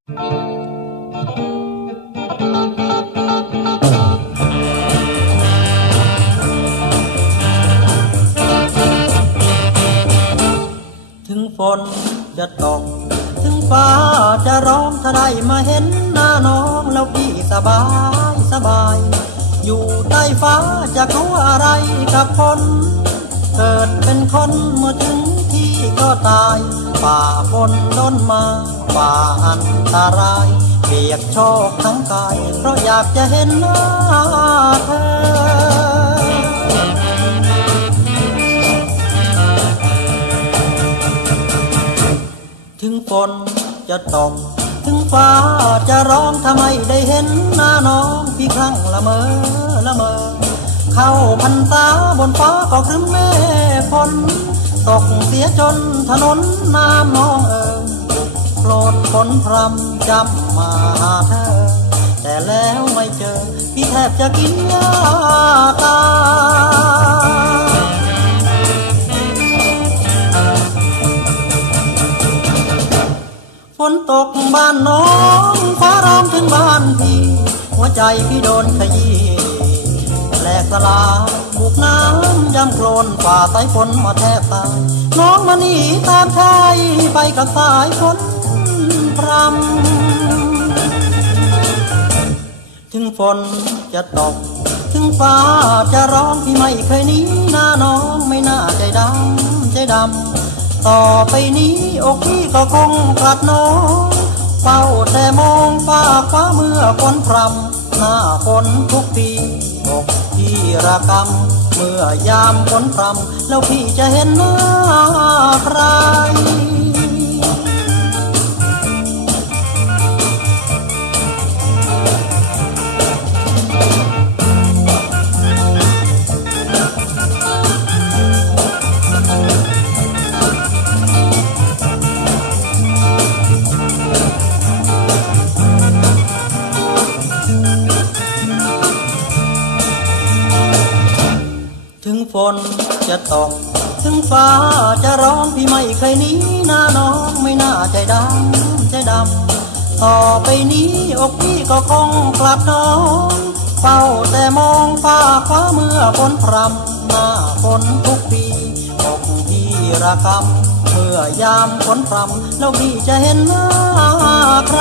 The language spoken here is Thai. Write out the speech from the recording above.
ถึงฝนจะตกถึงฟ้าจะร้องถ้าได้มาเห็นหน้าน้องแล้วพี่สบายสบายอยู่ใต้ฟ้าจะกลัวอะไรกับคนเกิดเป็นคนเมื่อถึงที่ก็ตายฝ่าฝนล้นมาฝ่าอันตรายเปียกโชกทั้งกายเพราะอยากจะเห็นหน้าเธอถึงฝนจะตกถึงฟ้าจะร้องทำไมได้เห็นหน้าน้องพี่ครั้งละเมอละเมอเข้าพรรษาบนฟ้าก็ครึ้มเมฆฝนตกเสียจนถนนน้ำน้องโปรดฝนพรำจำมาหาเธอแต่แล้วไม่เจอพี่แทบจะกินยาตายฝนตกบ้านน้องฟ้าร้องถึงบ้านพี่หัวใจพี่โดนขยี้แหลกสลายบุกน้ำย่ำโคลนฝ่าสายฝนมาแทบตายน้องมาหนีตามชายไปกับสายฝนพรำถึงฝนจะตกถึงฟ้าจะร้องพี่ไม่เคยหนีหน้าน้องไม่น่าใจดำใจดำต่อไปนี้อกพี่ก็คงกลัดน้องเฝ้าแต่มองฟ้าฟ้าเมื่อฝนพรำหน้าฝนทุกปีอกพี่ระกำเมื่อยามฝนพรำแล้วพี่จะเห็นหน้าใครถึงฝนจะตกถึงฟ้าจะร้องพี่ไม่เคยหนีหน้าน้องไม่น่าใจดำใจดำต่อไปนี้อกพี่ก็คงกลับน้องเฝ้าแต่มองฟ้าฟ้าเมื่อฝนพรำหน้าฝนทุกปีอกพี่ระกำเมื่อยามฝนพรำแล้วพี่จะเห็นหน้าใคร